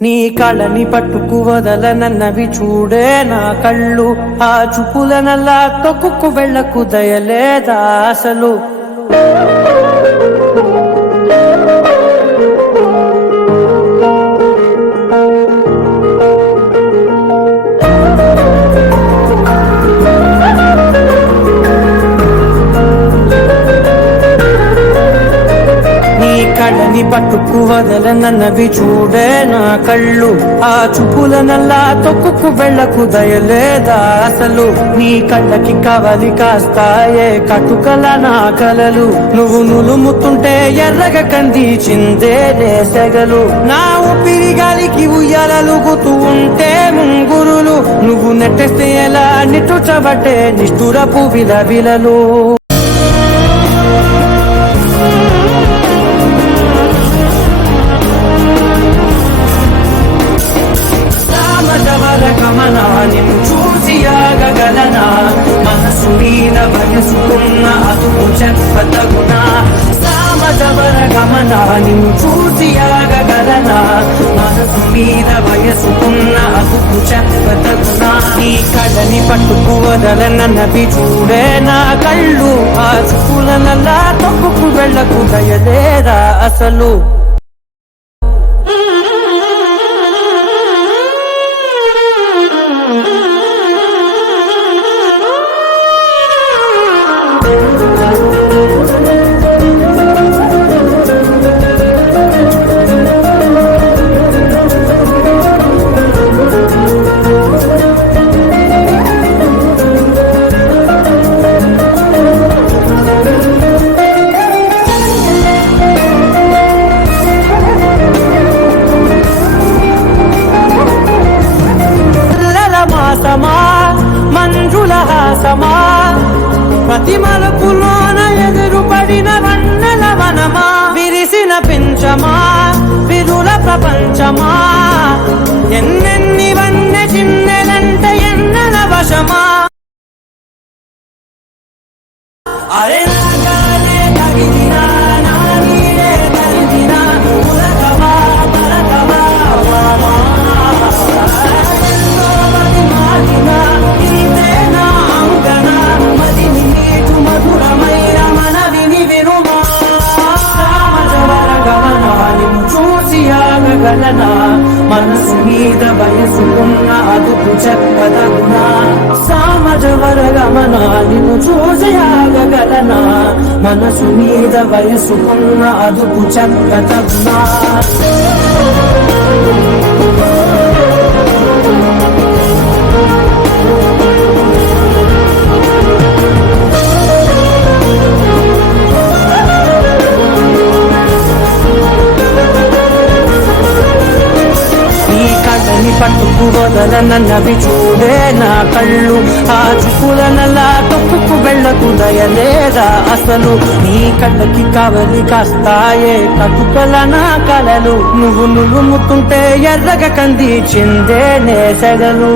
నీ కళని పట్టుకు వదలనన్నవి చూడే నా కళ్ళు, ఆ చూపులనల్లా తొక్కుకు వెళ్ళకు దయలేదా అసలు. కళ్ళని పట్టుకు వదలనన్నవి చూడే నా కళ్ళు, ఆ చూపులనల్లా తొక్కుకు వెళ్ళకు దయలేదా అసలు. నీ కళ్ళకి కవలి కాస్తాయే కటుకల నా కలలు, నువ్వు నులుముతుంటే ఎర్రగ కందిచిందే సెగలు. నా ఊపిరి గాలికి ఉయ్యాలలుగుతూ ఉంటే ముంగురులు, నువ్వు నెట్టేస్తే ఎలా నిట్టుచబట్టే నిష్ఠురపు విలవిలలు. నిన్ను చూసి ఆగగలనా, మనసు మీద వయసుకున్న అదుపు చెప్పతగునా. సామజవర గమన నిన్ను చూసి ఆగగలనా, మనసు మీద వయసుకున్న అదుపు చెప్పతగునా. నీ కళ్ళని పట్టుకు వదలనన్నవి చూడే నా కళ్ళు, ఆ చూపులనల్లా తొక్కుకు వెళ్ళకు దయలేదా అసలు. మంజుల హాసమా ప్రతి మలుపులోన ఎదురుపడిన వన్నెల వనమా, విరిసిన పించమా విరుల ప్రపంచమా, ఎన్నెన్ని వన్నె చిన్నెలంటే ఎన్నెల వశమా. అరే తగిదినా నా నీరే తగిదినా ఉలకమా పలకమా వామా. మనసు మీద వయసుకున్న అదుపు చెప్పదగునా. సామజవర గమన నిన్ను చూసి ఆగగలనా, మనసు మీద వయసుకున్న అదుపు చెప్పదగునా. పట్టుకు వదలనన్నవి చూడే నా కళ్ళు, ఆ చూపులనల్లా తొక్కుకు వెళ్ళకు దయలేదా అసలు. నీ కళ్ళకి కవలి కాస్తాయే కటుకల నా కలలు, నువ్వు నులుముతుంటే ఎర్రగ కందిచిందే సెగలు.